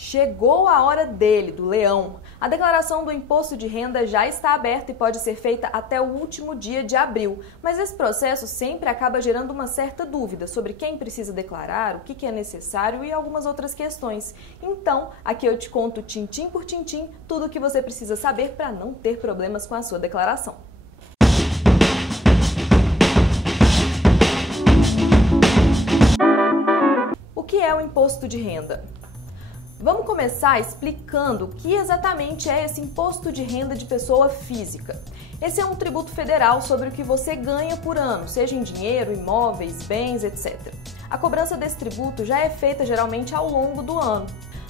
Chegou a hora dele, do leão. A declaração do imposto de renda já está aberta e pode ser feita até o último dia de abril, mas esse processo sempre acaba gerando uma certa dúvida sobre quem precisa declarar, o que é necessário e algumas outras questões. Então, aqui eu te conto tintim por tintim tudo o que você precisa saber para não ter problemas com a sua declaração. O que é o imposto de renda? Vamos começar explicando o que exatamente é esse imposto de renda de pessoa física. Esse é um tributo federal sobre o que você ganha por ano, seja em dinheiro, imóveis, bens, etc. A cobrança desse tributo já é feita geralmente ao longo do ano.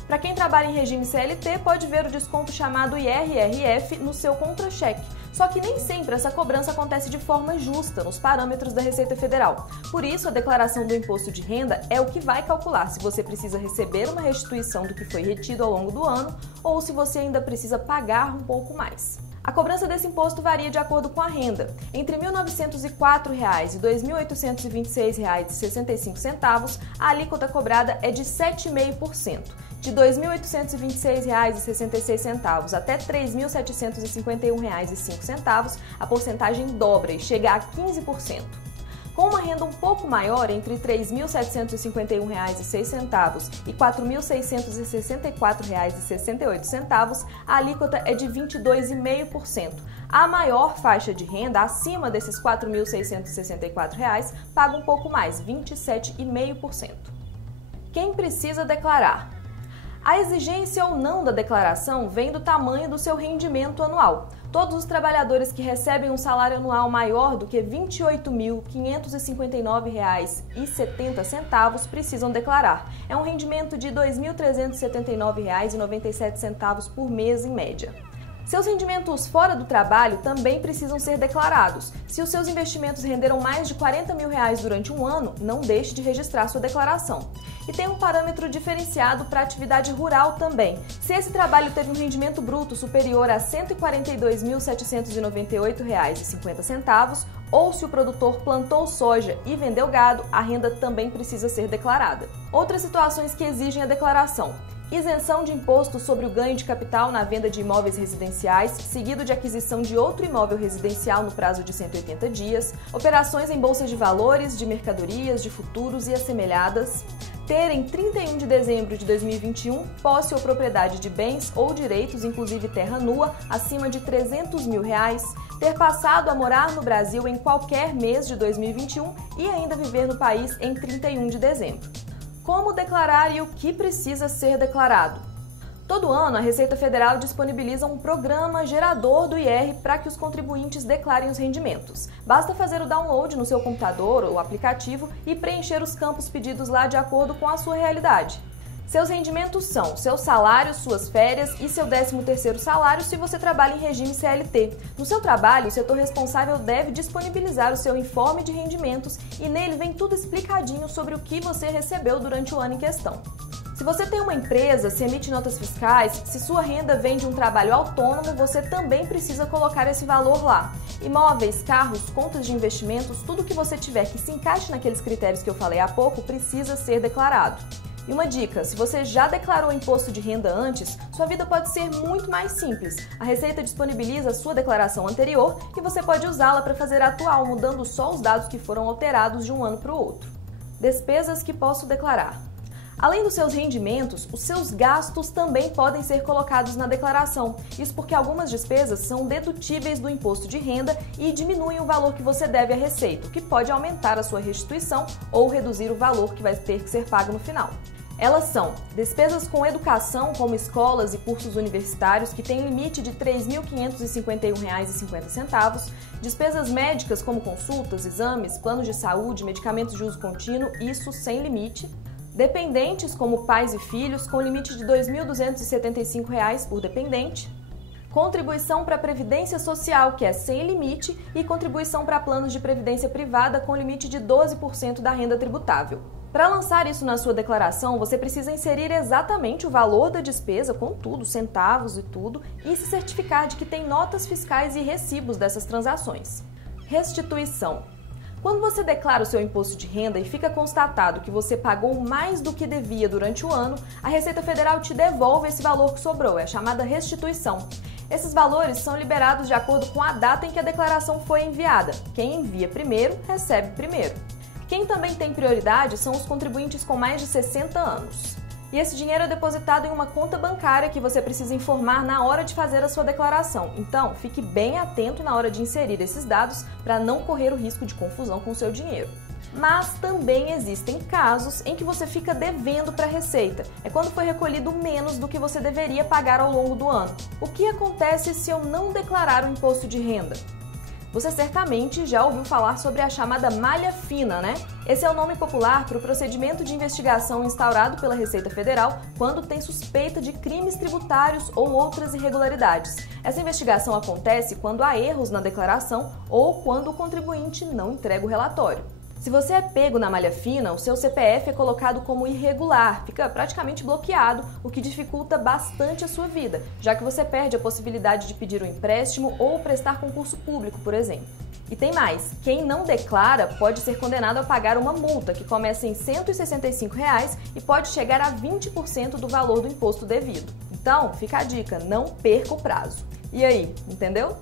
Para quem trabalha em regime CLT, pode ver o desconto chamado IRRF no seu contra-cheque. Só que nem sempre essa cobrança acontece de forma justa, nos parâmetros da Receita Federal. Por isso, a declaração do imposto de renda é o que vai calcular se você precisa receber uma restituição do que foi retido ao longo do ano ou se você ainda precisa pagar um pouco mais. A cobrança desse imposto varia de acordo com a renda. Entre R$ 1.904 e R$ 2.826,65, a alíquota cobrada é de 7,5%. De R$ 2.826,66 até R$ 3.751,05, a porcentagem dobra e chega a 15%. Com uma renda um pouco maior, entre R$ 3.751,06 e R$ 4.664,68, a alíquota é de 22,5%. A maior faixa de renda, acima desses R$ 4.664, paga um pouco mais, 27,5%. Quem precisa declarar? A exigência ou não da declaração vem do tamanho do seu rendimento anual. Todos os trabalhadores que recebem um salário anual maior do que R$ 28.559,70 precisam declarar. É um rendimento de R$ 2.379,97 por mês em média. Seus rendimentos fora do trabalho também precisam ser declarados. Se os seus investimentos renderam mais de R$ 40 mil durante um ano, não deixe de registrar sua declaração. E tem um parâmetro diferenciado para a atividade rural também. Se esse trabalho teve um rendimento bruto superior a R$ 142.798,50, ou se o produtor plantou soja e vendeu gado, a renda também precisa ser declarada. Outras situações que exigem a declaração: isenção de imposto sobre o ganho de capital na venda de imóveis residenciais, seguido de aquisição de outro imóvel residencial no prazo de 180 dias, operações em bolsas de valores, de mercadorias, de futuros e assemelhadas, ter em 31 de dezembro de 2021 posse ou propriedade de bens ou direitos, inclusive terra nua, acima de R$ 300 mil, ter passado a morar no Brasil em qualquer mês de 2021 e ainda viver no país em 31 de dezembro. Como declarar e o que precisa ser declarado? Todo ano, a Receita Federal disponibiliza um programa gerador do IR para que os contribuintes declarem os rendimentos. Basta fazer o download no seu computador ou aplicativo e preencher os campos pedidos lá de acordo com a sua realidade. Seus rendimentos são seu salário, suas férias e seu 13º salário se você trabalha em regime CLT. No seu trabalho, o setor responsável deve disponibilizar o seu informe de rendimentos e nele vem tudo explicadinho sobre o que você recebeu durante o ano em questão. Se você tem uma empresa, se emite notas fiscais, se sua renda vem de um trabalho autônomo, você também precisa colocar esse valor lá. Imóveis, carros, contas de investimentos, tudo que você tiver que se encaixe naqueles critérios que eu falei há pouco precisa ser declarado. E uma dica, se você já declarou o imposto de renda antes, sua vida pode ser muito mais simples. A Receita disponibiliza a sua declaração anterior e você pode usá-la para fazer a atual, mudando só os dados que foram alterados de um ano para o outro. Despesas que posso declarar. Além dos seus rendimentos, os seus gastos também podem ser colocados na declaração. Isso porque algumas despesas são dedutíveis do imposto de renda e diminuem o valor que você deve à Receita, o que pode aumentar a sua restituição ou reduzir o valor que vai ter que ser pago no final. Elas são despesas com educação, como escolas e cursos universitários, que têm limite de R$ 3.551,50, despesas médicas, como consultas, exames, planos de saúde, medicamentos de uso contínuo, isso sem limite, dependentes, como pais e filhos, com limite de R$ 2.275 por dependente, contribuição para a Previdência Social, que é sem limite, e contribuição para planos de previdência privada com limite de 12% da renda tributável. Para lançar isso na sua declaração, você precisa inserir exatamente o valor da despesa, com tudo, centavos e tudo, e se certificar de que tem notas fiscais e recibos dessas transações. Restituição. Quando você declara o seu imposto de renda e fica constatado que você pagou mais do que devia durante o ano, a Receita Federal te devolve esse valor que sobrou, é a chamada restituição. Esses valores são liberados de acordo com a data em que a declaração foi enviada. Quem envia primeiro, recebe primeiro. Quem também tem prioridade são os contribuintes com mais de 60 anos. E esse dinheiro é depositado em uma conta bancária que você precisa informar na hora de fazer a sua declaração. Então, fique bem atento na hora de inserir esses dados para não correr o risco de confusão com o seu dinheiro. Mas também existem casos em que você fica devendo para a Receita. É quando foi recolhido menos do que você deveria pagar ao longo do ano. O que acontece se eu não declarar o imposto de renda? Você certamente já ouviu falar sobre a chamada malha fina, né? Esse é o nome popular para o procedimento de investigação instaurado pela Receita Federal quando tem suspeita de crimes tributários ou outras irregularidades. Essa investigação acontece quando há erros na declaração ou quando o contribuinte não entrega o relatório. Se você é pego na malha fina, o seu CPF é colocado como irregular, fica praticamente bloqueado, o que dificulta bastante a sua vida, já que você perde a possibilidade de pedir um empréstimo ou prestar concurso público, por exemplo. E tem mais, quem não declara pode ser condenado a pagar uma multa que começa em R$ 165 e pode chegar a 20% do valor do imposto devido. Então, fica a dica, não perca o prazo. E aí, entendeu?